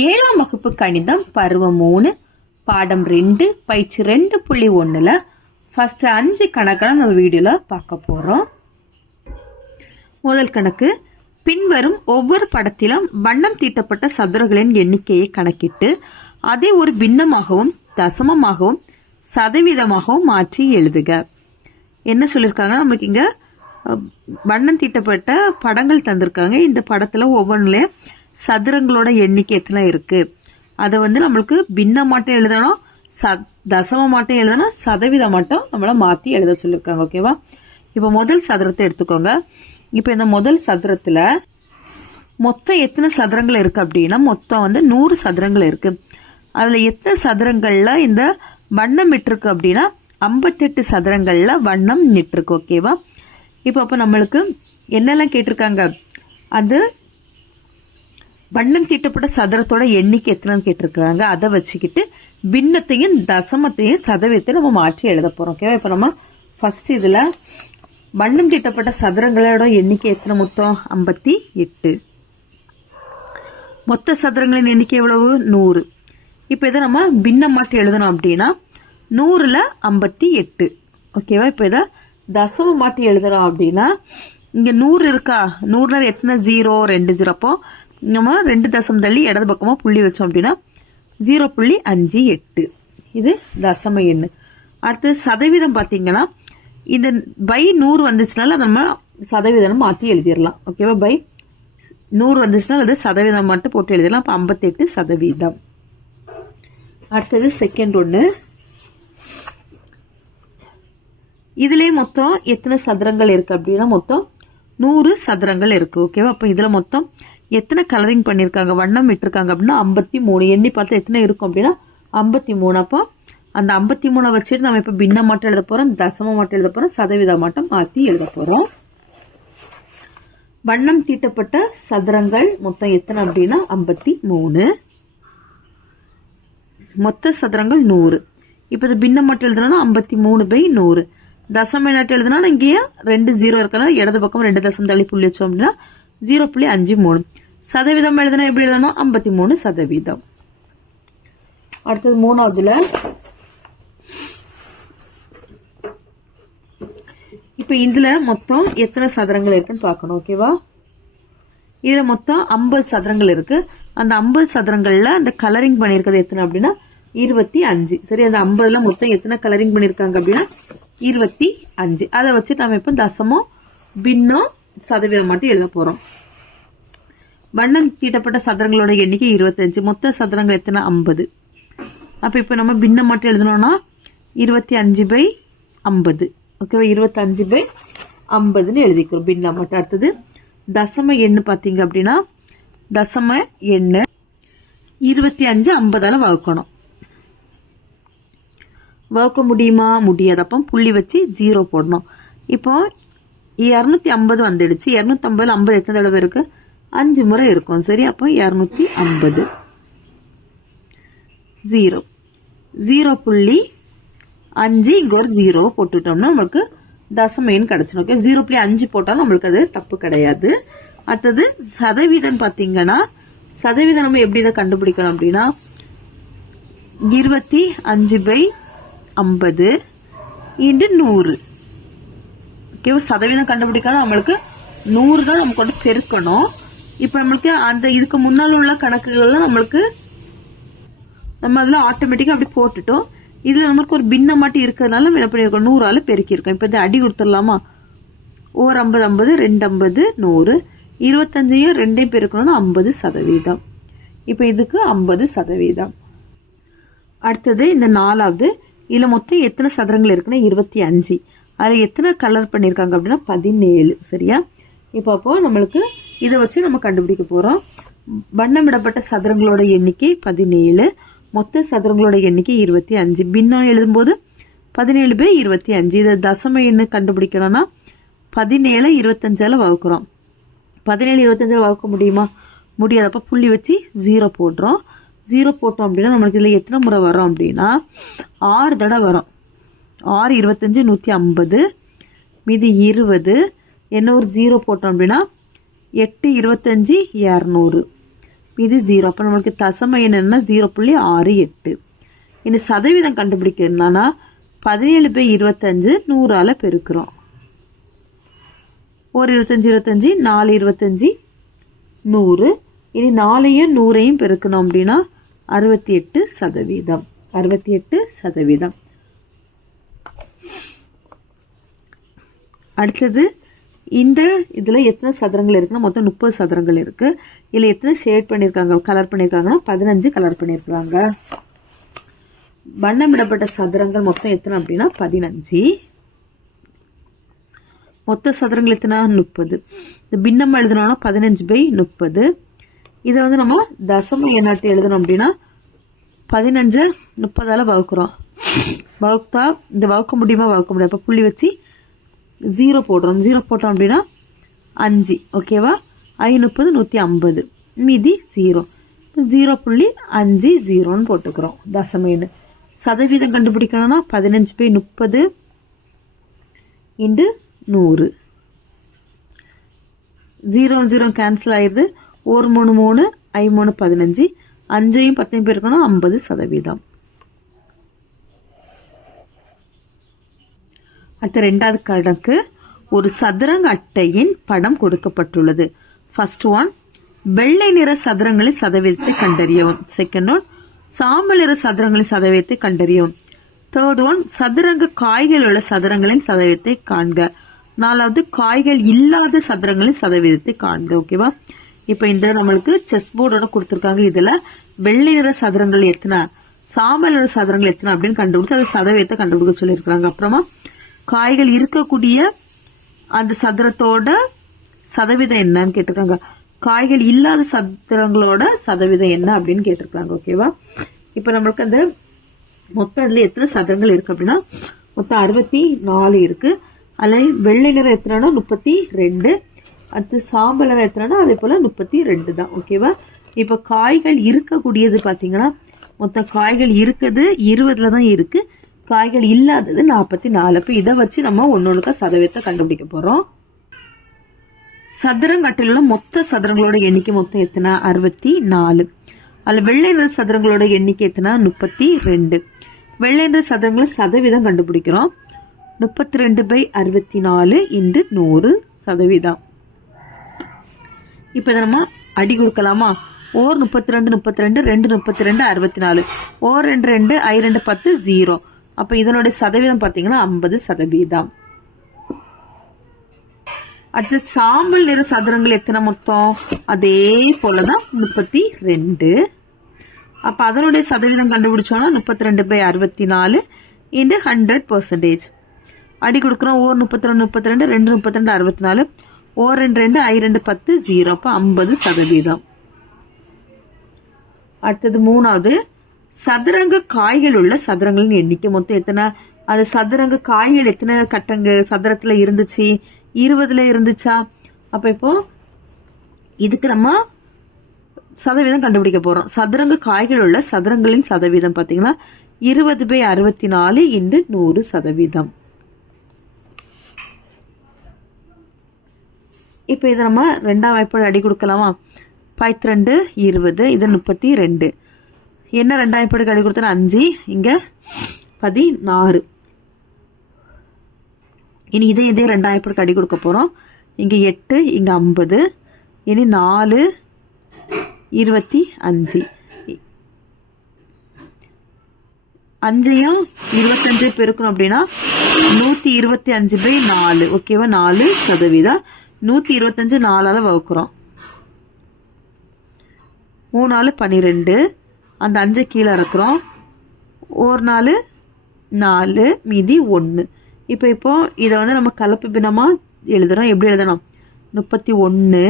ஏழாம் வகுப்பு கணிதம் பருவம் மூணு பாடம் ரெண்டு பயிற்சி ரெண்டு புள்ளி ஒன்றில் ஃபஸ்ட்டு அஞ்சு கணக்கெல்லாம் நம்ம வீடியோவில் பார்க்க போகிறோம் முதல் கணக்கு பின்வரும் ஒவ்வொரு படத்திலும் வண்ணம் தீட்டப்பட்ட சதுரங்களின் எண்ணிக்கையை கணக்கிட்டு அதை ஒரு பின்னமாகவும் தசமமாகவும் சதவீதமாகவும் மாற்றி எழுதுக. என்ன சொல்லியிருக்காங்க நமக்கு இங்கே வண்ணம் தீட்டப்பட்ட படங்கள் தந்திருக்காங்க. இந்த படத்தில் ஒவ்வொன்றுலையும் சதுரங்களோட எண்ணிக்கை எத்தனை இருக்கு? அதை வந்து நம்மளுக்கு பின்ன மட்டும் எழுதணும் ச தசம மட்டும் எழுதணும் சதவீதம் மட்டும் நம்மளை மாற்றி எழுத சொல்லியிருக்காங்க ஓகேவா இப்போ முதல் சதுரத்தை எடுத்துக்கோங்க. இப்போ இந்த முதல் சதுரத்தில் மொத்தம் எத்தனை சதுரங்கள் இருக்கு அப்படின்னா மொத்தம் வந்து நூறு சதுரங்கள் இருக்கு. அதில் எத்தனை சதுரங்களில் இந்த வண்ணம் இட்டிருக்கு அப்படின்னா ஐம்பத்தெட்டு சதுரங்களில் வண்ணம் நிட்டுருக்கு ஓகேவா இப்போ அப்போ நம்மளுக்கு என்னெல்லாம் கேட்டிருக்காங்க? அது வண்ணம் தீட்டப்பட்ட சதுரத்தோட எண்ணிக்கை எத்தனைன்னு கேட்டிருக்கிறாங்க. அதை வச்சுக்கிட்டு பின்னத்தையும் தசமத்தையும் சதவீதத்தையும் நம்ம மாற்றி எழுத போறோம். ஓகேவா இப்போ நம்ம ஃபர்ஸ்ட் இதுல வண்ணம் தீட்டப்பட்ட சதுரங்களோட எண்ணிக்கை எத்தனை மொத்தம்? ஐம்பத்தி எட்டு. மொத்த சதுரங்களின் எண்ணிக்கை எவ்வளவு? நூறு. இப்போ இதை நம்ம பின்னம் மாற்றி எழுதணும் அப்படின்னா நூறுல ஐம்பத்தி எட்டு. ஓகேவா இப்போ இதை தசமம் மாற்றி எழுதணும் அப்படின்னா இங்க நூறு இருக்கா? நூறுல எத்தனை? ஜீரோ ரெண்டு ஜீரோ. அப்போது நம்ம ரெண்டு தசம் தள்ளி இடது பக்கமா புள்ளி வச்சோம் அப்படின்னா ஜீரோ புள்ளி அஞ்சு எட்டு. இது தசம எண்ணு. அடுத்து சதவீதம் பார்த்தீங்கன்னா இந்த பை நூறு வந்துச்சுனால நம்ம சதவீதம் மாற்றி எழுதிடலாம். ஓகேவா பை நூறு வந்துச்சுன்னா அது சதவீதம் மட்டும் போட்டு எழுதிடலாம். அப்போ ஐம்பத்தெட்டு சதவீதம். அடுத்தது செகண்ட் ஒன்று இதுலேயே மொத்தம் எத்தனை சதுரங்கள் இருக்குது அப்படின்னா மொத்தம் நூறு சதுரங்கள் இருக்குது ஓகேவா அப்போ இதில் மொத்தம் எத்தனை கலரிங் பண்ணியிருக்காங்க வண்ணம் விட்டுருக்காங்க அப்படின்னா ஐம்பத்தி மூணு. எண்ணி பார்த்தா எத்தனை இருக்கும் அப்படின்னா ஐம்பத்தி மூணு. அப்போ அந்த ஐம்பத்தி மூணை வச்சுட்டு நம்ம இப்போ பின்ன மட்டும் எழுத போகிறோம் தசம மட்டும் எழுத போகிறோம் சதவீத மட்டும் மாற்றி எழுத போகிறோம் வண்ணம் தீட்டப்பட்ட சதுரங்கள் மொத்தம் எத்தனை அப்படின்னா ஐம்பத்தி மூணு. மொத்த சதுரங்கள் நூறு. இப்போ இது பின்னம் மட்டும் எழுதுனா ஐம்பத்தி மூணு பை நூறு. தசம நாட்டு எழுதுனா இங்கேயே ரெண்டு ஜீரோ இருக்கனால இடது பக்கம் ரெண்டு தசம் தள்ளி புள்ளி வச்சோம் அப்படின்னா ஜீரோ புள்ளி அஞ்சு மூணு. சதவீதம் எழுதுனா எப்படி எழுதணும்? ஐம்பத்தி மூணு சதவீதம். அடுத்தது மூணாவதுல. இப்போ இதுல மொத்தம் எத்தனை சதுரங்கள் இருக்குன்னு பார்க்கணும் ஓகேவா இதுல மொத்தம் ஐம்பது சதுரங்கள் இருக்கு. அந்த ஐம்பது சதுரங்கள்ல அந்த கலரிங் பண்ணியிருக்கிறது எத்தனை அப்படின்னா? இருபத்தி அஞ்சு. சரி அந்த ஐம்பதுல மொத்தம் எத்தனை கலரிங் பண்ணியிருக்காங்க அப்படின்னா? இருபத்தி அஞ்சு. அதை வச்சு நம்ம இப்போ தசமம் பின்னம் சதவீதம் மட்டும் எழுத போறோம். வண்ணம் தீட்டப்பட்ட சதுரங்களோட எண்ணிக்கை இருபத்தஞ்சு. மொத்த சதுரங்கள் எத்தனை? ஐம்பது. அப்போ இப்போ நம்ம பின்னம் மட்டும் எழுதணும்னா இருபத்தி அஞ்சு பை ஐம்பது. ஓகேவா இருபத்தஞ்சு பை ஐம்பதுன்னு எழுதிக்கிறோம். பின்னம் மட்டும். அடுத்தது தசம எண்ணு பார்த்தீங்க அப்படின்னா தசம எண்ணு இருபத்தி அஞ்சு ஐம்பதால் வகுக்கணும். வகுக்க முடியுமா? முடியாது. அப்போ புள்ளி வச்சு ஜீரோ போடணும். இப்போ இரநூத்தி ஐம்பது வந்துடுச்சு. இரநூத்தி ஐம்பதுல ஐம்பது எத்தனை தடவை இருக்குது அஞ்சு முறை இருக்கும். சரி அப்போ இரநூத்தி ஐம்பது. ஜீரோ. ஜீரோ புள்ளி அஞ்சு இங்கே ஒரு ஜீரோ போட்டுட்டோம்னா நம்மளுக்கு தசமேன்னு கிடச்சிடும் ஓகே ஜீரோ புள்ளி அஞ்சு போட்டாலும் நம்மளுக்கு அது தப்பு கிடையாது. அடுத்தது சதவீதம் பார்த்தீங்கன்னா சதவீதம் நம்ம எப்படி இதை கண்டுபிடிக்கணும் அப்படின்னா இருபத்தி அஞ்சு பை ஐம்பது இன்று நூறு. ஓகே சதவீதம் கண்டுபிடிக்கணும். நம்மளுக்கு நூறு தான் நமக்கு வந்து பெருக்கணும். இப்போ நம்மளுக்கு அந்த இதுக்கு முன்னால் உள்ள கணக்குகள்லாம் நம்மளுக்கு நம்ம அதில் ஆட்டோமேட்டிக்காக அப்படி போட்டுட்டோம். இதில் நம்மளுக்கு ஒரு பின்னம் மட்டும் இருக்கிறதுனால நம்ம என்ன பண்ணியிருக்கோம் நூறால் பெருக்கியிருக்கோம். இப்போ இது அடி கொடுத்துடலாமா? ஓர் ஐம்பது ஐம்பது ரெண்டு ஐம்பது நூறு. இருபத்தஞ்சையும் ரெண்டையும் பெருக்கணும்னா ஐம்பது சதவீதம். இப்போ இதுக்கு ஐம்பது சதவீதம். அடுத்தது இந்த நாலாவது. இதில் மொத்தம் எத்தனை சதுரங்கள் இருக்குன்னா இருபத்தி அஞ்சு. அதில் எத்தனை கலர் பண்ணியிருக்காங்க அப்படின்னா பதினேழு. சரியா? இப்போ அப்போ நம்மளுக்கு இதை வச்சு நம்ம கண்டுபிடிக்க போகிறோம் வண்ணமிடப்பட்ட சதுரங்களோட எண்ணிக்கை பதினேழு. மொத்த சதுரங்களோட எண்ணிக்கை இருபத்தி அஞ்சு. பின்னம் எழுதும்போது பதினேழு பேர் இருபத்தி அஞ்சு. இதை தசம எண்ணு கண்டுபிடிக்கணும்னா பதினேழு இருபத்தஞ்சால வகுக்கிறோம். பதினேழு இருபத்தஞ்சால வகுக்க முடியுமா? முடியாதப்போ புள்ளி வச்சு ஜீரோ போடுறோம் ஜீரோ போட்டோம் அப்படின்னா நம்மளுக்கு இதில் எத்தனை முறை வரும் அப்படின்னா ஆறு தடவை வரும். ஆறு இருபத்தஞ்சி நூற்றி ஐம்பது. மீதி இருபது. என்ன ஒரு ஜீரோ போட்டோம் அப்படின்னா எட்டு இருபத்தஞ்சி இரநூறு. இது ஜீரோ அப்போ நம்மளுக்கு தசம என்னன்னா ஜீரோ புள்ளி ஆறு எட்டு. இனி சதவீதம் கண்டுபிடிக்கிறதுனா பதினேழு பை இருபத்தஞ்சு நூறால் பெருக்கிறோம். ஒரு இருபத்தஞ்சி இருபத்தஞ்சி நாலு இருபத்தஞ்சி நூறு. இனி நாலையும் நூறையும் பெருக்கணும் அப்படின்னா அறுபத்தி எட்டு சதவீதம். அறுபத்தி எட்டு சதவீதம். அடுத்தது இந்த இதில் எத்தனை சதுரங்கள் இருக்குன்னா மொத்தம் முப்பது சதுரங்கள் இருக்கு. இதில் எத்தனை ஷேட் பண்ணியிருக்காங்க கலர் பண்ணியிருக்காங்கன்னா பதினஞ்சு கலர் பண்ணியிருக்காங்க வண்ணமிடப்பட்ட சதுரங்கள் மொத்தம் எத்தனை அப்படின்னா பதினஞ்சு. மொத்த சதுரங்கள் எத்தனை? முப்பது. இந்த பின்னம் எழுதணும்னா பதினஞ்சு பை முப்பது. இதை வந்து நம்ம தசம எண்ணாட்டு எழுதணும் அப்படின்னா பதினஞ்சு முப்பதால் வகுக்கிறோம். வகுத்தா இந்த வகுக்க முடியுமா? வகுக்க முடியாது. அப்போ புள்ளி வச்சு ஜீரோ போடுறோம். ஜீரோ போட்டோம் அப்படின்னா அஞ்சு. ஓகேவா? ஐ முப்பது நூற்றி ஐம்பது மீதி ஜீரோ. ஜீரோ புள்ளி அஞ்சு ஜீரோன்னு போட்டுக்கிறோம். தசமேன்னு சதவீதம் கண்டுபிடிக்கணும்னா பதினஞ்சு பை முப்பது இண்டு நூறு. ஜீரோ ஜீரோ கேன்சல் ஆயிடுது. ஒரு மூணு மூணு ஐ மூணு பதினஞ்சு. அஞ்சையும் பத்தையும் பேருக்குன்னா ஐம்பது சதவீதம். அடுத்த ரெண்டாவது கணக்கு ஒரு சதுரங்க அட்டையின் படம் கொடுக்கப்பட்டுள்ளது. ஃபர்ஸ்ட் ஒன் வெள்ளை நிற சதுரங்களின் சதவீதத்தை கண்டறியவும். செகண்ட் ஒன் சாம்பல் நிற சதுரங்களின் சதவீதத்தை கண்டறியவும். தேர்ட் ஒன் சதுரங்க காய்கள் உள்ள சதுரங்களின் சதவீதத்தை காண்க. நாலாவது காய்கள் இல்லாத சதுரங்களின் சதவீதத்தை காண்க ஓகேவா இப்போ இந்த நம்மளுக்கு செஸ் போர்டோட கொடுத்துருக்காங்க. இதில் வெள்ளை நிற சதுரங்கள் எத்தனை சாம்பல் நிற சதுரங்கள் எத்தனை அப்படின்னு கண்டுபிடிச்சு அது சதவீதத்தை கண்டுபிடிக்க சொல்லியிருக்காங்க அப்புறமா காய்கள் இருக்கக்கூடிய அந்த சதுரத்தோட சதவீதம் என்னன்னு கேட்டிருக்காங்க காய்கள் இல்லாத சதுரங்களோட சதவீதம் என்ன அப்படின்னு கேட்டிருக்காங்க ஓகேவா இப்போ நம்மளுக்கு அந்த மொத்தம் இதுல எத்தனை சதுரங்கள் இருக்கு அப்படின்னா மொத்தம் அறுபத்தி நாலு இருக்கு. அதில் வெள்ளை நிறம் எத்தனைனா முப்பத்தி ரெண்டு அடுத்து சாம்பல் நிறம் எத்தனைனா அதே போல முப்பத்தி ரெண்டு தான் ஓகேவா இப்போ காய்கள் இருக்கக்கூடியது பார்த்தீங்கன்னா மொத்தம் காய்கள் இருக்குது இருபதுல தான் இருக்கு. காய்கள் இல்லாதது நாற்பத்தி நாலு அப்போ இதை வச்சு நம்ம ஒன்னொன்றுக்கா சதவீதத்தை கண்டுபிடிக்க போகிறோம் சதுரங்கட்டிலுள்ள மொத்த சதுரங்களோட எண்ணிக்கை மொத்தம் எத்தனை? அறுபத்தி நாலு அதில் வெள்ளை நிற சதுரங்களோட எண்ணிக்கை எத்தனை? முப்பத்தி ரெண்டு வெள்ளை நிற சதுரங்களை சதவீதம் கண்டுபிடிக்கிறோம். முப்பத்தி ரெண்டு பை அறுபத்தி நாலு இன்று நூறு சதவீதம். இப்போ நம்ம அடி கொடுக்கலாமா? ஓர் முப்பத்தி ரெண்டு முப்பத்தி ரெண்டு ரெண்டு முப்பத்தி ரெண்டு அறுபத்தி நாலு ஓர் ரெண்டு ரெண்டு ஐ ரெண்டு பத்து ஜீரோ. அப்போ இதனுடைய சதவீதம் பார்த்தீங்கன்னா ஐம்பது சதவீதம். அடுத்து சாம்பல் நிற சதுரங்கள் எத்தனை மொத்தம்? அதே போலதான் முப்பத்தி ரெண்டு. அப்ப அதனுடைய சதவீதம் கண்டுபிடிச்சோம்னா முப்பத்தி ரெண்டு பை அறுபத்தி நாலு இன்டு ஹண்ட்ரட் பர்சன்டேஜ் அடி கொடுக்குறோம் ஓர் முப்பத்தி ரெண்டு முப்பத்தி ரெண்டு ரெண்டு முப்பத்தி ரெண்டு அறுபத்தி நாலு. ஓர் ரெண்டு ரெண்டு ஐ ரெண்டு பத்து ஜீரோ அப்போ ஐம்பது சதவீதம். அடுத்தது மூணாவது சதுரங்க காய்கள் உள்ள சதுரங்களின் எண்ணிக்கை மொத்தம் எத்தனை? அது சதுரங்க காய்கள் எத்தனை கட்டங்க? சதுரத்தில் இருந்துச்சு. இருபதுல இருந்துச்சா? அப்போ இப்போ இதுக்கு நம்ம சதவீதம் கண்டுபிடிக்க போகிறோம் சதுரங்க காய்கள் உள்ள சதுரங்களின் சதவீதம் பார்த்தீங்கன்னா இருபது பை அறுபத்தி நாலு இன்று நூறு சதவீதம். இப்போ இதை நம்ம ரெண்டாம் வாய்ப்பாடு அடி கொடுக்கலாமா? பத்து ரெண்டு இருபது இது முப்பத்தி ரெண்டு. என்ன ரெண்டாம் வாய்ப்பாடுக்கு அடி கொடுத்தனா அஞ்சு இங்கே பதினாறு. இனி இதே இதே ரெண்டாயிரம் வாய்ப்பாடுக்கு கடி கொடுக்க போகிறோம் இங்கே எட்டு இங்கே ஐம்பது இனி நாலு இருபத்தி அஞ்சு. அஞ்சையும் இருபத்தஞ்சு பெருக்கணும் அப்படின்னா நூற்றி இருபத்தி அஞ்சு பை நாலு. ஓகேவா நாலு சதவீதம். நூற்றி இருபத்தஞ்சு நாலால் வகுக்கிறோம். மூணு நாலு பன்னிரெண்டு அந்த அஞ்சை கீழே இறக்குறோம் ஒரு நாலு நாலு மீதி ஒன்று இப்போ இப்போது இதை வந்து நம்ம கலப்பு பின்னமாக எழுதுகிறோம் எப்படி எழுதணும்? முப்பத்தி ஒன்று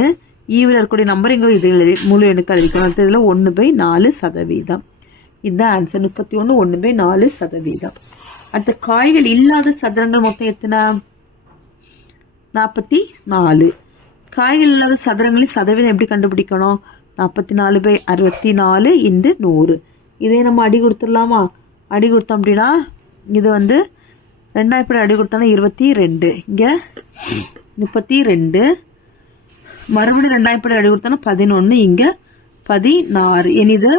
ஈவில் இருக்கக்கூடிய நம்பர் இங்கே இது எழுதி முழு எண்ணுக்கு எழுதிக்கணும் அடுத்த இதில் ஒன்று பை நாலு சதவீதம். இதுதான் ஆன்சர் முப்பத்தி ஒன்று ஒன்று பை நாலு சதவீதம். அடுத்த காய்கள் இல்லாத சதுரங்கள் மொத்தம் எத்தனை? நாற்பத்தி நாலு. காய்கள் இல்லாத சதுரங்களின் சதவீதம் எப்படி கண்டுபிடிக்கணும்? நாற்பத்தி நாலு பை அறுபத்தி நாலு இன்று நூறு. இதே நம்ம அடி கொடுத்துடலாமா? அடி கொடுத்தோம் அப்படின்னா இது வந்து ரெண்டாயிரப்படி அடி கொடுத்தோன்னா இருபத்தி ரெண்டு. இங்கே முப்பத்தி ரெண்டு. மறுபடியும் ரெண்டாயிரப்படி அடி கொடுத்தோன்னா பதினொன்று இங்கே பதினாறு. இனிது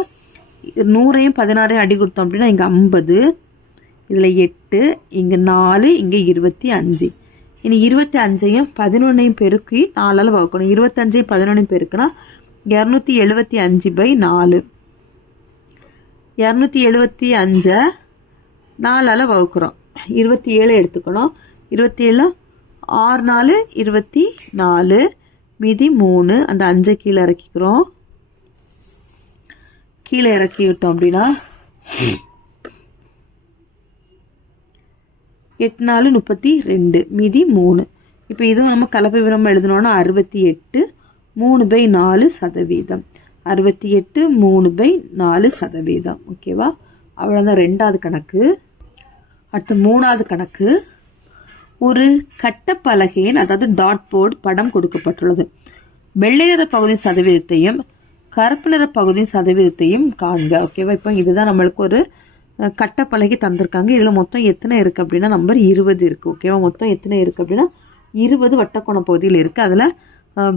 நூறையும் பதினாறையும் அடி கொடுத்தோம் அப்படின்னா இங்கே ஐம்பது. இதில் எட்டு. இங்கே நாலு. இங்கே இருபத்தி அஞ்சு. இனி இருபத்தி அஞ்சையும் பதினொன்னையும் பெருக்கி நாலால் வகுக்கணும். இருபத்தஞ்சையும் பதினொன்றையும் பெருக்குனா இரநூத்தி எழுபத்தி அஞ்சு பை நாலு. இரநூத்தி எழுபத்தி அஞ்சை நாலால் வகுக்கிறோம். இருபத்தி ஏழு எடுத்துக்கணும். இருபத்தி ஏழு ஆறு நாலு இருபத்தி நாலு மீதி மூணு. அந்த அஞ்சை கீழே இறக்கிக்கிறோம். கீழே இறக்கி விட்டோம் அப்படின்னா எட்டு நாலு முப்பத்தி ரெண்டு மீதி மூணு. இப்போ இதுவும் நம்ம கலப்பை விரம்ப எழுதணும்னா அறுபத்தி எட்டு மூணு பை நாலு சதவீதம். அறுபத்தி எட்டு மூணு பை நாலு சதவீதம். ஓகேவா? அவ்வளோதான் ரெண்டாவது கணக்கு. அடுத்து மூணாவது கணக்கு. ஒரு கட்டப்பலகையின் அதாவது டாட் போர்டு படம் கொடுக்கப்பட்டுள்ளது. வெள்ளை நிற பகுதியின் சதவீதத்தையும் கருப்பு நிற பகுதியின் சதவீதத்தையும் காண்க. ஓகேவா? இப்போ இதுதான் நம்மளுக்கு ஒரு கட்டப்பலகை தந்திருக்காங்க. இதில் மொத்தம் எத்தனை இருக்குது அப்படின்னா நம்பர் இருபது இருக்குது ஓகேவா? மொத்தம் எத்தனை இருக்குது அப்படின்னா இருபது வட்டக்கோண பகுதியில் இருக்குது அதில்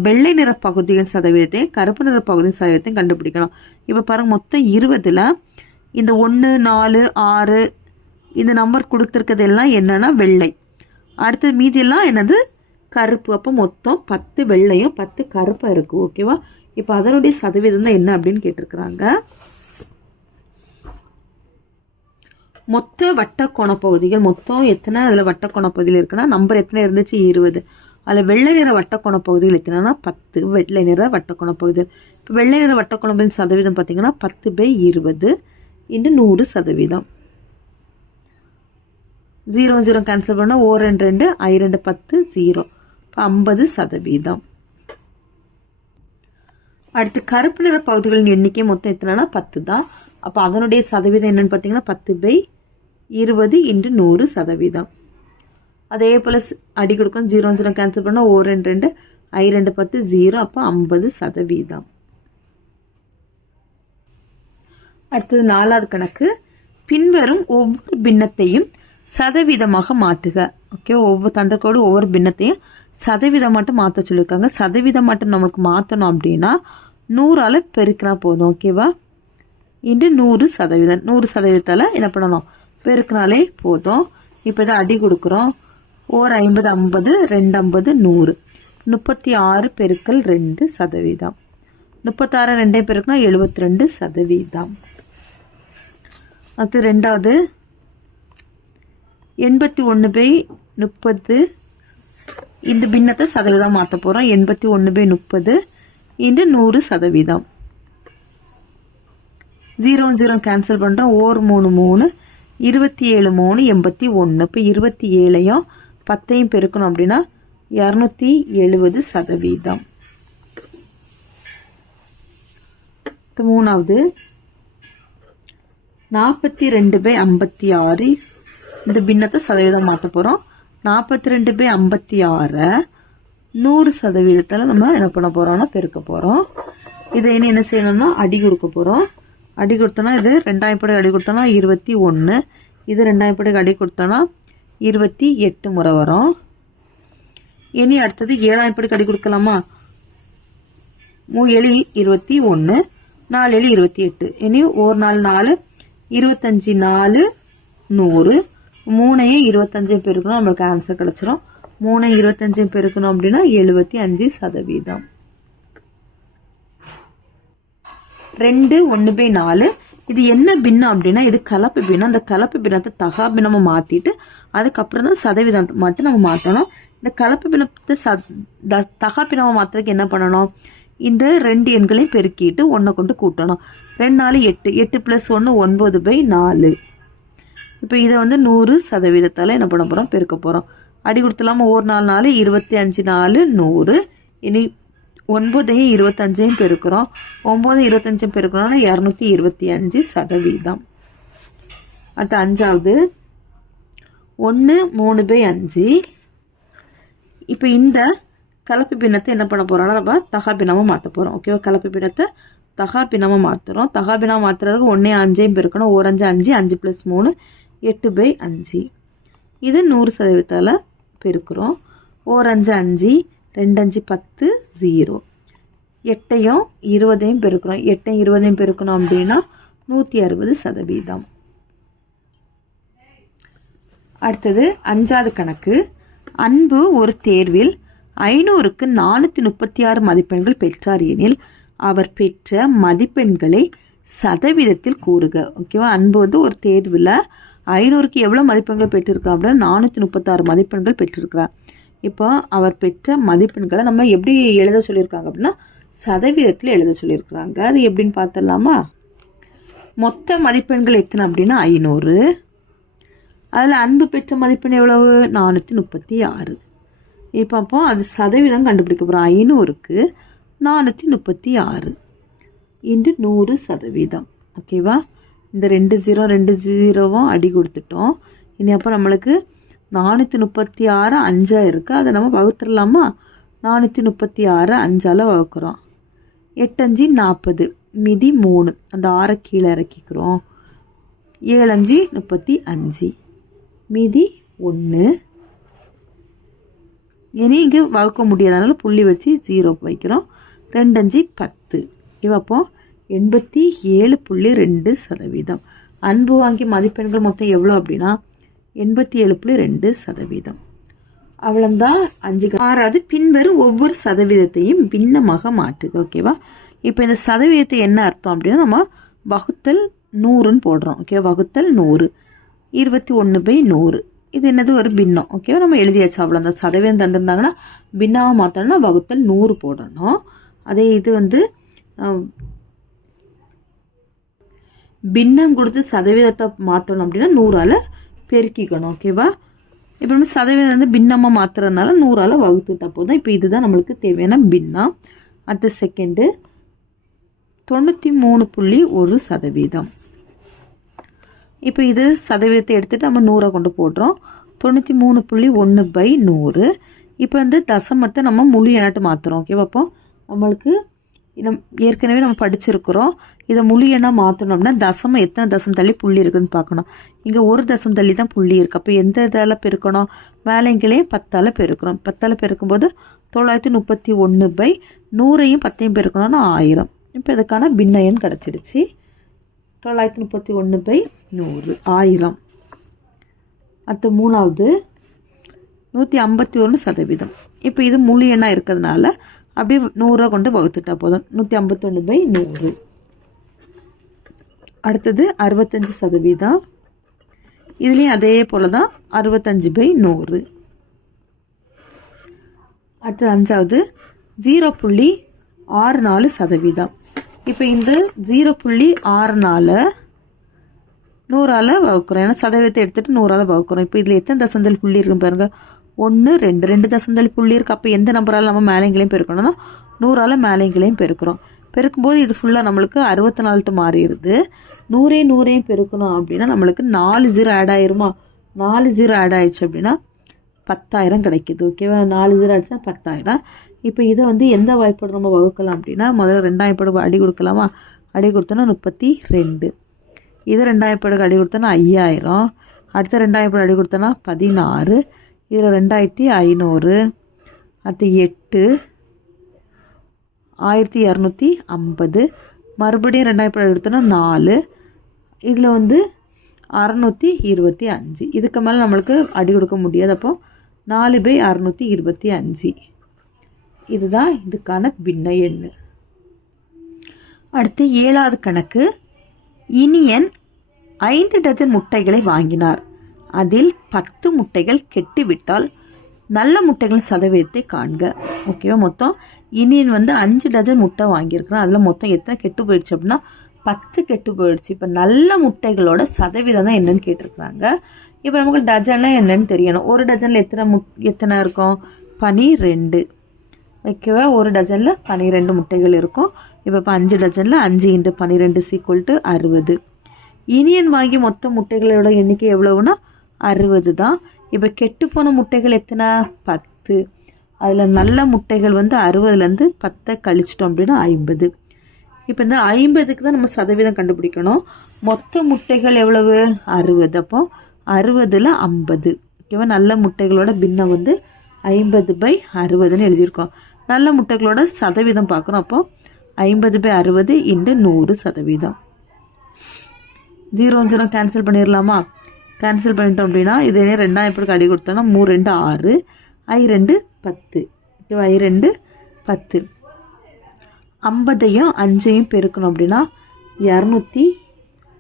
வெள்ளை நிற பகுதியின் சதவீதத்தையும் கருப்பு நிற பகுதியின் சதவீதத்தையும் கண்டுபிடிக்கணும். இப்போ பாருங்க மொத்தம் இருபதில் இந்த ஒன்று நாலு ஆறு இந்த நம்பர் கொடுத்துருக்கிறது எல்லாம் என்னன்னா வெள்ளை. அடுத்து மீதியெல்லாம் என்னது? கருப்பு. அப்போ மொத்தம் பத்து வெள்ளையும் பத்து கருப்பாக இருக்குது ஓகேவா இப்போ அதனுடைய சதவீதம் தான் என்ன அப்படின்னு கேட்டிருக்கிறாங்க. மொத்த வட்டக்கோண பகுதிகள் மொத்தம் எத்தனை? அதில் வட்டக்கோண பகுதியில் இருக்குன்னா நம்பர் எத்தனை இருந்துச்சு? இருபது. அதில் வெள்ளை நிற வட்டக்கோண பகுதிகள் எத்தனைனா பத்து. வெள்ளை நிற வட்டக்கோண பகுதிகள். இப்போ வெள்ளை நிற வட்டக்கோணப்பின் சதவீதம் பார்த்தீங்கன்னா பத்து பை இருபது இன்று நூறு சதவீதம். ஜீரோ ஜீரோ கேன்சல் பண்ணால் ஓ ரெண்டு ரெண்டு ஐ ரெண்டு பத்து ஜீரோ. இப்போ ஐம்பது சதவீதம். அடுத்து கருப்பு நிற பகுதிகளின் எண்ணிக்கை மொத்தம் எத்தனைனா பத்து தான். அப்போ அதனுடைய சதவீதம் என்னன்னு பார்த்தீங்கன்னா பத்து பை இருபது இன்று நூறு சதவீதம். அதே போல் அடி கொடுக்கும் ஜீரோ ஜீரோ கேன்சல் பண்ணால் ஓ ரெண்டு ரெண்டு ஐ ரெண்டு பத்து ஜீரோ அப்போ ஐம்பது சதவீதம். அடுத்தது நாலாவது கணக்கு. பின்வரும் ஒவ்வொரு பின்னத்தையும் சதவீதமாக மாற்றுக. ஓகே ஒவ்வொரு தந்தக்கோடு ஒவ்வொரு பின்னத்தையும் சதவீதம் மட்டும் மாற்ற சொல்லியிருக்காங்க சதவீதம் மட்டும் நம்மளுக்கு மாற்றணும் அப்படின்னா நூறால் பெருக்கினா போதும் ஓகேவா இன்று நூறு சதவீதம். நூறு சதவீதத்தால் என்ன பண்ணணும்? பெருக்கினாலே போதும். இப்போ இதை அடி கொடுக்குறோம். ஓர் ஐம்பது ஐம்பது ரெண்டு ஐம்பது நூறு. முப்பத்தி ஆறு பெருக்கல் ரெண்டு சதவீதம். முப்பத்தாறு ரெண்டே பெருக்கள் எழுபத்தி ரெண்டு சதவீதம். அது ரெண்டாவது. எண்பத்தி ஒன்று பை முப்பது இந்த பின்னத்தை சதவீதம் மாற்ற போகிறோம் எண்பத்தி ஒன்று பை முப்பது இன்று நூறு சதவீதம். ஜீரோ ஜீரோ கேன்சல் பண்ணுறோம் ஓர் மூணு மூணு. இருபத்தி ஏழு மூணு எண்பத்தி ஒன்று. இப்போ இருபத்தி ஏழையும் பத்தையும் பெருக்கணும் அப்படின்னா இரநூத்தி எழுபது சதவீதம். மூணாவது நாற்பத்தி ரெண்டு பை ஐம்பத்தி ஆறு. இந்த பின்னத்தை சதவீதம் மாற்ற போகிறோம் நாற்பத்தி ரெண்டு பை ஐம்பத்தி ஆறை நூறு சதவீதத்தில் நம்ம என்ன பண்ண போகிறோம்னா பெருக்க போகிறோம் இதை இனி என்ன செய்யணும்னா அடி கொடுக்க போகிறோம் அடி கொடுத்தோன்னா இது ரெண்டாயிரம் படை அடி கொடுத்தோன்னா இருபத்தி ஒன்று இது ரெண்டாயிரம் படைக்கு அடி கொடுத்தோன்னா இருபத்தி எட்டு முறை வரும். இனி அடுத்தது ஏழாம் எப்படி கடி கொடுக்கலாமா? மூ எலி இருபத்தி ஒன்று நாலு எலி இருபத்தி எட்டு. இனி ஒரு நாள் நாலு இருபத்தஞ்சி நாலு நூறு. மூணையும் இருபத்தஞ்சையும் பெருக்கணும் நம்மளுக்கு ஆன்சர் கிடச்சிரும். மூணையும் இருபத்தஞ்சையும் பெருக்கணும் அப்படின்னா எழுபத்தி அஞ்சு சதவீதம். ரெண்டு ஒன்று பை நாலு இது என்ன பின்னம் அப்படின்னா இது கலப்பு பின்னம். அந்த கலப்பு பின்னத்தை தகா பின்னமா மாற்றிட்டு அதுக்கப்புறம் தான் சதவீதம் மட்டும் நம்ம மாற்றணும் இந்த கலப்பு பின்னத்தை ச த- தகா பின்னமா மாற்றுறதுக்கு என்ன பண்ணணும்? இந்த ரெண்டு எண்களையும் பெருக்கிட்டு ஒன்றை கொண்டு கூட்டணும். ரெண்டு நாலு எட்டு. எட்டு ப்ளஸ் ஒன்று ஒன்பது பை நாலு. இப்போ இதை வந்து நூறு சதவீதத்தால் என்ன பண்ண போகிறோம் பெருக்க போகிறோம் அடி கொடுத்துலாமல் ஒரு நாள் நாலு இருபத்தி அஞ்சு நாலு நூறு. இனி ஒன்பதையும் இருபத்தஞ்சையும் பெருக்கிறோம். ஒம்பது இருபத்தஞ்சும் பெருக்கிறோம்னா இரநூத்தி இருபத்தி அஞ்சு சதவீதம். அடுத்து அஞ்சாவது. ஒன்று மூணு பை அஞ்சு. இப்போ இந்த கலப்பு பின்னத்தை என்ன பண்ண போகிறோம்னா நம்ம தகா பின்னமாக மாற்ற போகிறோம் ஓகேவா கலப்பு பின்னத்தை தகா பின்னமாக மாற்றுறோம் தகா பின்னமாக மாற்றுறதுக்கு ஒன்றே அஞ்சையும் பெருக்கணும். ஓர் அஞ்சு அஞ்சு அஞ்சு ப்ளஸ் மூணு எட்டு பை அஞ்சு. இது நூறு சதவீதத்தால் பெருக்கிறோம். ஓர் அஞ்சு ரெண்டஞ்சு பத்து ஜீரோ. எட்டையும் இருபதையும் பெருக்கிறோம் எட்டையும் இருபதையும் பெருக்கணும் அப்படின்னா நூற்றி அறுபது சதவீதம். அடுத்தது அஞ்சாவது கணக்கு. அன்பு ஒரு தேர்வில் ஐநூறுக்கு நானூற்றி முப்பத்தி ஆறு மதிப்பெண்கள் பெற்றார் எனில் அவர் பெற்ற மதிப்பெண்களை சதவீதத்தில் கூறுக. ஓகேவா அன்பு வந்து ஒரு தேர்வில் ஐநூறுக்கு எவ்வளோ மதிப்பெண்கள் பெற்றிருக்கா அப்படின்னா நானூற்றி முப்பத்தாறு மதிப்பெண்கள் பெற்றிருக்கிறார். இப்போ அவர் பெற்ற மதிப்பெண்களை நம்ம எப்படி எழுத சொல்லியிருக்காங்க அப்படின்னா சதவீதத்தில் எழுத சொல்லியிருக்கிறாங்க. அது எப்படின்னு பார்த்துடலாமா? மொத்த மதிப்பெண்கள் எத்தனை அப்படின்னா ஐநூறு. அதில் அன்பு பெற்ற மதிப்பெண் எவ்வளவு? நானூற்றி முப்பத்தி ஆறு. இப்போ அப்போ அது சதவீதம் கண்டுபிடிக்க போகிறோம் ஐநூறுக்கு நானூற்றி முப்பத்தி ஆறு இன்று நூறு சதவீதம். ஓகேவா? இந்த ரெண்டு ஜீரோ ரெண்டு ஜீரோவும் அடி கொடுத்துட்டோம். இனி அப்போ நம்மளுக்கு நானூற்றி முப்பத்தி ஆறு அஞ்சா இருக்குது அதை நம்ம வகுத்துடலாமா? நானூற்றி முப்பத்தி ஆறு அஞ்சால் வகுக்கிறோம். எட்டஞ்சு நாற்பது மிதி மூணு. அந்த ஆறை கீழே இறக்கிக்கிறோம். ஏழஞ்சு முப்பத்தி அஞ்சு மீதி ஒன்று இனி இங்கே வகுக்க முடியாதனால புள்ளி வச்சு ஜீரோ வைக்கிறோம். ரெண்டஞ்சு பத்து. இவப்போ எண்பத்தி ஏழு புள்ளி ரெண்டு சதவீதம். அன்பு வாங்கி மதிப்பெண்கள் மொத்தம் எவ்வளோ அப்படின்னா எண்பத்தி ஏழு புள்ளி ரெண்டு சதவீதம். அவ்வளோதான் அஞ்சு ஆறாவது பின்வரும் ஒவ்வொரு சதவீதத்தையும் பின்னமாக மாற்றுது ஓகேவா? இப்போ இந்த சதவீதத்தை என்ன அர்த்தம் அப்படின்னா நம்ம வகுத்தல் நூறுன்னு போடுறோம் ஓகே வகுத்தல் நூறு. இருபத்தி ஒன்று பை நூறு. இது என்னது? ஒரு பின்னம் ஓகேவா? நம்ம எழுதியாச்சு அவ்வளோ அந்த சதவீதம் தந்திருந்தாங்கன்னா பின்னாவை மாற்றணும்னா வகுத்தல் நூறு போடணும். அதே இது வந்து பின்னம் கொடுத்து சதவீதத்தை மாற்றணும் அப்படின்னா நூறால் பெருக்கிக்கணும் ஓகேவா இப்போ நம்ம சதவீதம் வந்து பின்னமாக மாற்றுறதுனால நூறால் வகுத்துட்டா போதும். இப்போ இதுதான் நம்மளுக்கு தேவையான பின்னம் அடுத்த செகண்டு தொண்ணூற்றி மூணு புள்ளி ஒரு சதவீதம். இப்போ இது சதவீதத்தை எடுத்துகிட்டு நம்ம நூறை கொண்டு போடுறோம். தொண்ணூற்றி மூணு புள்ளி ஒன்று பை நூறு. இப்போ வந்து தசமத்தை நம்ம முழு எண்ணாட்டு மாற்றுறோம் ஓகேவா அப்போ? நம்மளுக்கு இதை ஏற்கனவே நம்ம படிச்சிருக்கிறோம். இதை முழு என்ன மாற்றணும் அப்படின்னா தசமம் எத்தனை தசம் தள்ளி புள்ளி இருக்குதுன்னு பார்க்கணும். இங்கே ஒரு தசம் தள்ளி தான் புள்ளி இருக்குது அப்போ எந்த இதால் பெருக்கணும்? மேலைங்களே பத்தால் பெருக்கிறோம் பத்தால் பெருக்கும்போது தொள்ளாயிரத்தி முப்பத்தி ஒன்று பை நூறையும் பத்தையும் பெருக்கணும்னா ஆயிரம். இப்போ இதுக்கான பின்ன எண் கிடச்சிடுச்சு. தொள்ளாயிரத்தி முப்பத்தி ஒன்று பை நூறு. ஆயிரம். அடுத்து மூணாவது. நூற்றி ஐம்பத்தி ஒன்று சதவீதம். இப்போ இது முழு எண்ணாக இருக்கிறதுனால அப்படியே நூறுரூவா கொண்டு வகுத்துட்டா போதும். நூற்றி ஐம்பத்தொன்று பை நூறு. அடுத்தது அறுபத்தஞ்சு சதவீதம். இதுலேயும் அதே போல் தான் அறுபத்தஞ்சு பை நூறு. அடுத்தது அஞ்சாவது ஜீரோ புள்ளி ஆறு நாலு சதவீதம். இப்போ இந்த ஜீரோ புள்ளி ஆறு நாலு நூறால் வகுக்கிறோம். ஏன்னா சதவீதத்தை எடுத்துகிட்டு நூறால் வகுக்கிறோம். இப்போ இதில் எத்தனை தசந்தல் புள்ளி இருக்குன்னு பாருங்கள் ஒன்று ரெண்டு. ரெண்டு தசந்தல் புள்ளி இருக்குது அப்போ எந்த நம்பரால் நம்ம மேலேங்களையும் பெருக்கணும்னா நூறால் மேலேங்களையும் பெருக்கிறோம். பெருக்கும்போது இது ஃபுல்லாக நம்மளுக்கு அறுபத்தி நாலுட்டு மாறிடுது. நூறே நூறையும் பெருக்கணும் அப்படின்னா நம்மளுக்கு நாலு ஜீரோ ஆட் ஆயிருமா? நாலு ஜீரோ ஆட் ஆயிடுச்சு அப்படின்னா பத்தாயிரம் கிடைக்குது. ஓகேவா நாலு ஜீரோ ஆயிடுச்சுன்னா பத்தாயிரம். இப்போ இதை வந்து எந்த வாய்ப்போடு நம்ம வகுக்கலாம் அப்படின்னா முதல்ல ரெண்டாயிரம் படம் அடி கொடுக்கலாமா? அடி கொடுத்தோன்னா முப்பத்தி ரெண்டு இது ரெண்டாயிரம் படம் அடி கொடுத்தோன்னா ஐயாயிரம். அடுத்த ரெண்டாயிரம் படம் அடி கொடுத்தோன்னா பதினாறு. இதில் ரெண்டாயிரத்தி ஐநூறு அடுத்து எட்டு ஆயிரத்தி இரநூத்தி ஐம்பது மறுபடியும் ரெண்டாயிரம் எடுத்தோன்னா நாலு இதில் வந்து அறநூற்றி இருபத்தி அஞ்சு. இதுக்கு மேலே நம்மளுக்கு அடி கொடுக்க முடியாது. அப்போது நாலு பை அறநூற்றி இருபத்தி அஞ்சு. இதுதான் இதுக்கான பின்ன எண்ணு. அடுத்து ஏழாவது கணக்கு. இனியன் ஐந்து டஜன் முட்டைகளை வாங்கினார். அதில் பத்து முட்டைகள் கெட்டுவிட்டால் நல்ல முட்டைகள் சதவீதத்தை காண்க. ஓகேவா மொத்தம்? இனியன் வந்து அஞ்சு டஜன் முட்டை வாங்கியிருக்கிறான் அதில் மொத்தம் எத்தனை கெட்டு போயிடுச்சு அப்படின்னா பத்து கெட்டு போயிடுச்சு. இப்போ நல்ல முட்டைகளோட சதவீதம் தான் என்னன்னு கேட்டிருக்கிறாங்க. இப்போ நமக்கு டஜன்லாம் என்னன்னு தெரியணும். ஒரு டஜனில் எத்தனை முட் எத்தனை இருக்கும்? பனிரெண்டு. ஓகேவா ஒரு டஜனில் பனிரெண்டு முட்டைகள் இருக்கும். இப்போ இப்போ அஞ்சு டஜனில் அஞ்சு இன்ட்டு பன்னிரெண்டு சீக்குவல் டு அறுபது. இனியன் வாங்கி மொத்த முட்டைகளோட எண்ணிக்கை எவ்வளவுனா அறுபது தான். இப்போ கெட்டுப்போன முட்டைகள் எத்தனை? பத்து. அதில் நல்ல முட்டைகள் வந்து அறுபதுலேருந்து பத்தை கழிச்சிட்டோம் அப்படின்னா ஐம்பது. இப்போ இந்த ஐம்பதுக்கு தான் நம்ம சதவீதம் கண்டுபிடிக்கணும். மொத்த முட்டைகள் எவ்வளவு? அறுபது. அப்போ அறுபதில் ஐம்பது. ஓகேவா? நல்ல முட்டைகளோட பின்னம் வந்து ஐம்பது பை அறுபதுன்னு எழுதியிருக்கோம். நல்ல முட்டைகளோட சதவீதம் பார்க்குறோம் அப்போ ஐம்பது பை அறுபது இன்ட்டு நூறு சதவீதம். ஜீரோ ஜீரோ கேன்சல் பண்ணிடலாமா கேன்சல் பண்ணிட்டோம் அப்படின்னா இதே எப்படி அடி கொடுத்தோம்னா மூ ரெண்டு ஆறு ஐ ரெண்டு பத்து. ஐ ரெண்டு பத்து. ஐம்பதையும் அஞ்சையும் பெருக்கணும் அப்படின்னா இரநூத்தி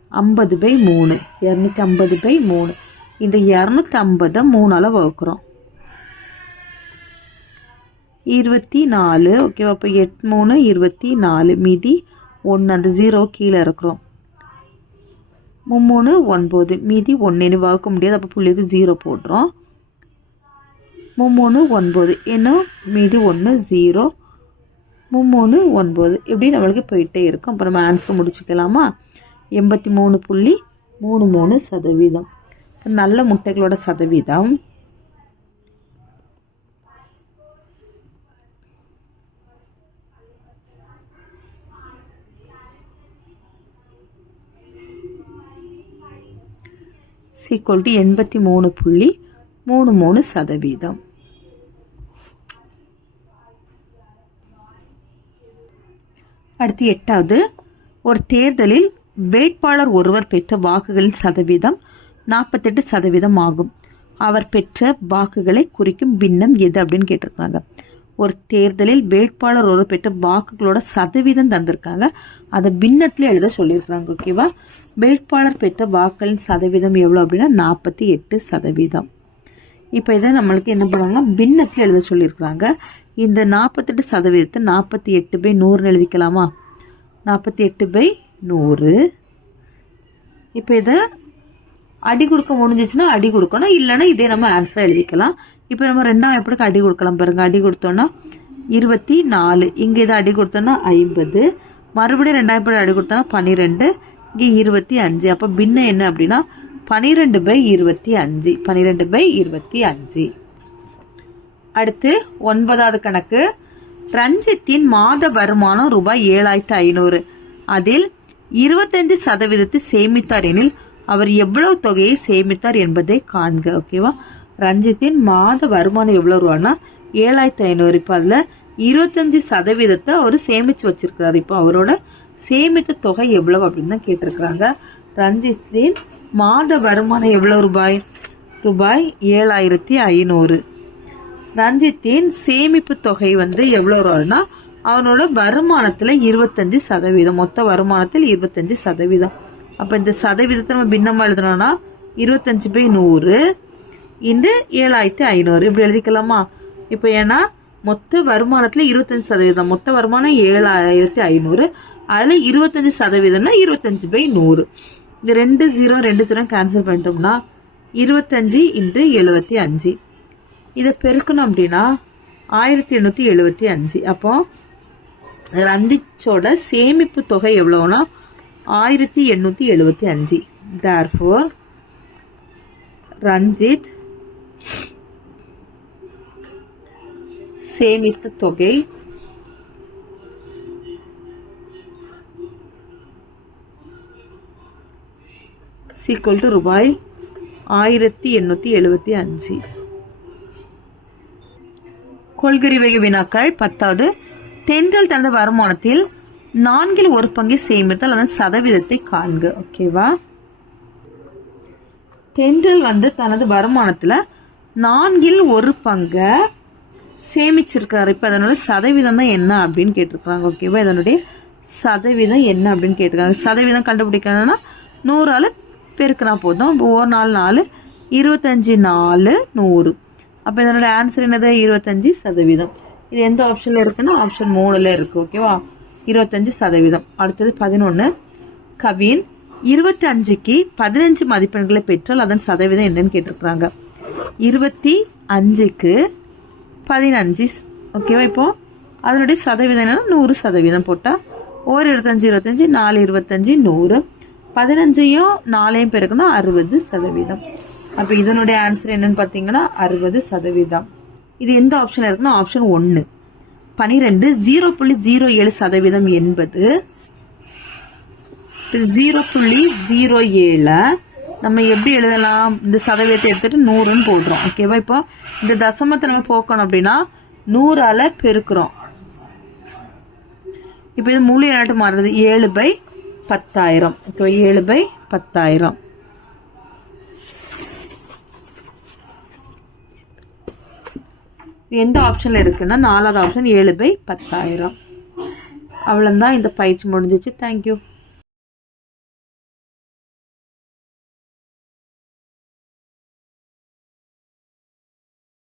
ஐம்பது பை மூணு. இரநூத்தி ஐம்பது பை மூணு. இந்த இரநூத்தி ஐம்பதை மூணால் வகுக்கிறோம். இருபத்தி நாலு ஓகேவா அப்போ எட் மூணு இருபத்தி நாலு மீதி ஒன்று அந்த ஜீரோ கீழே இருக்கிறோம். மும்மூணு ஒன்பது. மீதி ஒன்றுன்னு வகுக்க முடியாது. அப்போ புள்ளி ஜீரோ போடுறோம் மும்மூணு ஒன்பது. இன்னும் மீதி ஒன்று ஜீரோ மும்மூணு ஒன்பது. இப்படி நம்மளுக்கு போயிட்டே இருக்கும். அப்புறம் நம்ம ஆன்சர் முடிச்சுக்கலாமா? எண்பத்தி மூணு புள்ளி மூணு மூணு சதவீதம். நல்ல முட்டைகளோட சதவீதம். ஈக்குவல் டு எண்பத்தி மூணு புள்ளி மூணு மூணு சதவீதம் அடுத்து எட்டாவது ஒரு தேர்தலில் வேட்பாளர் ஒருவர் பெற்ற வாக்குகளின் சதவீதம் நாற்பத்தெட்டு சதவீதம் ஆகும் அவர் பெற்ற வாக்குகளை குறிக்கும் பின்னம் எது அப்படின்னு கேட்டிருக்காங்க ஒரு தேர்தலில் வேட்பாளர் ஒருவர் பெற்ற வாக்குகளோட சதவீதம் தந்திருக்காங்க அதை பின்னத்தில் எழுத சொல்லியிருக்கிறாங்க ஓகேவா வேட்பாளர் பெற்ற வாக்களின் சதவீதம் எவ்வளோ அப்படின்னா நாற்பத்தி எட்டு சதவீதம். இப்போ இதை நம்மளுக்கு என்ன பண்ணுவாங்கன்னா பின்னத்தில் எழுத சொல்லியிருக்கிறாங்க. இந்த நாற்பத்தெட்டு சதவீதத்தை நாற்பத்தி எட்டு பை நூறுன்னு எழுதிக்கலாமா? நாற்பத்தி எட்டு பை நூறு. இப்போ இதை அடி கொடுக்க முடிஞ்சிச்சுன்னா அடி கொடுக்கணும். இல்லைன்னா இதே நம்ம ஆன்சராக எழுதிக்கலாம். இப்போ நம்ம ரெண்டாம் எப்படி அடி கொடுக்கலாம் பாருங்கள் அடி கொடுத்தோன்னா இருபத்தி நாலு. இங்கே இதை அடி கொடுத்தோன்னா ஐம்பது. மறுபடியும் ரெண்டாயிரம் பேர் அடி கொடுத்தோன்னா பன்னிரெண்டு. இங்கே இருபத்தி அஞ்சு. அப்போ பின்ன என்ன அப்படின்னா பனிரெண்டு பை இருபத்தி அஞ்சு. பனிரெண்டு பை இருபத்தி அஞ்சு. அடுத்து ஒன்பதாவது கணக்கு. ரஞ்சித்தின் மாத வருமானம் ரூபாய் ஏழாயிரத்து ஐநூறு. அதில் இருபத்தஞ்சு சதவீதத்தை சேமித்தார் எனில் அவர் எவ்வளவு தொகையை சேமித்தார் என்பதை காண்க ஓகேவா ரஞ்சித்தின் மாத வருமானம் எவ்வளவு ரூபான்னா ஏழாயிரத்தி ஐநூறு. இப்போ அதில் இருபத்தஞ்சு சதவீதத்தை அவர் சேமிச்சு வச்சிருக்கிறாரு. இப்போ அவரோட சேமித்த தொகை எவ்வளவு அப்படின்னு தான் கேட்டிருக்கிறாங்க. ரஞ்சித்தின் மாத வருமானம் எவ்வளவு ரூபாய்? ரூபாய் ஏழாயிரத்தி ஐநூறு. ரஞ்சித்தின் சேமிப்பு தொகை வந்து எவ்வளோ ரூபாய்னா அவனோட வருமானத்தில் இருபத்தஞ்சு சதவீதம். மொத்த வருமானத்தில் இருபத்தஞ்சு சதவீதம். அப்போ இந்த சதவீதத்தை நம்ம பின்னமாக எழுதணும்னா இருபத்தஞ்சி பை நூறு இன்று ஏழாயிரத்தி ஐநூறு. இப்படி எழுதிக்கலாமா? இப்போ ஏன்னா மொத்த வருமானத்தில் இருபத்தஞ்சி சதவீதம். மொத்த வருமானம் ஏழாயிரத்தி ஐநூறு. அதில் இருபத்தஞ்சி சதவீதம்னா இருபத்தஞ்சி பை நூறு. இந்த ரெண்டு ஜீரோ ரெண்டு ஜீரோ கேன்சல் பண்ணிட்டோம்னா இருபத்தஞ்சி இன்ட்டு எழுபத்தி அஞ்சு. இதை பெருக்கணும் அப்படின்னா ஆயிரத்தி எண்ணூற்றி எழுபத்தி அஞ்சு. அப்போ ரந்திச்சோட சேமிப்பு தொகை எவ்வளோனா ஆயிரத்தி எண்ணூற்றி எழுபத்தி அஞ்சு. தேர்ஃபோர் ரஞ்சித் சேமித்த தொகை ஈக்குவல் டு ரூபாய் ஆயிரத்தி எண்ணூற்றி எழுபத்தி அஞ்சு. கொள்கறி வகை வினாக்கள் பத்தாவது. தென்றல் தனது வருமானத்தில் நான்கில் ஒரு பங்கை சேமித்தால் அதன் சதவீதத்தை காண்க. ஓகேவா தென்றல் வந்து தனது வருமானத்துல நான்கில் ஒரு பங்கை சேமிச்சிருக்காரு. இப்போ அதனோட சதவீதம் தான் என்ன அப்படின்னு கேட்டிருக்காங்க ஓகேவா இதனுடைய சதவீதம் என்ன அப்படின்னு கேட்டிருக்காங்க. சதவீதம் கண்டுபிடிக்கணும்னா நூறால் பெருக்கினா போதும். இப்போ ஒரு நாலு நாலு இருபத்தஞ்சி நாலு நூறு. அப்போ இதனோட ஆன்சர் என்னது? இருபத்தஞ்சி சதவீதம். இது எந்த ஆப்ஷனில் இருக்குன்னா ஆப்ஷன் மூணில் இருக்குது ஓகேவா இருபத்தஞ்சி சதவீதம். அடுத்தது பதினொன்று கவின் இருபத்தி அஞ்சுக்கு பதினஞ்சு மதிப்பெண்களை பெற்றால் அதன் சதவீதம் என்னன்னு கேட்டிருக்கிறாங்க. இருபத்தி அஞ்சுக்கு பதினஞ்சு ஓகேவா இப்போது அதனுடைய சதவீதம் என்னென்னா நூறு சதவீதம் போட்டால் ஒரு இருபத்தஞ்சி இருபத்தஞ்சி நாலு இருபத்தஞ்சி நூறு. பதினஞ்சையும் நாலையும் பெருக்குன்னா அறுபது சதவீதம். அப்போ இதனுடைய ஆன்சர் என்னன்னு பார்த்தீங்கன்னா அறுபது சதவீதம். இது எந்த ஆப்ஷன் இருக்குன்னா ஆப்ஷன் ஒன்று பனிரெண்டு ஜீரோ புள்ளி ஜீரோ ஏழு சதவீதம் என்பது ஜீரோ புள்ளி ஜீரோ ஏழை நம்ம எப்படி எழுதலாம்? இந்த சதவீதத்தை எடுத்துட்டு நூறுன்னு போடுறோம். ஓகேவா இப்போ இந்த தசமத்தை நம்ம போக்கணும் அப்படின்னா நூறால பெருக்கிறோம். இப்போ இது முழு எண்ணாட்டு மாறுறது ஏழு பை பத்தாயிரம். ஓகே ஏழு பை பத்தாயிரம். எந்த ஆப்ஷனில் இருக்குன்னா நாலாவது ஆப்ஷன் ஏழு பை பத்தாயிரம். அவ்வளோதான் இந்த பயிற்சி முடிஞ்சிச்சு. தேங்க்யூ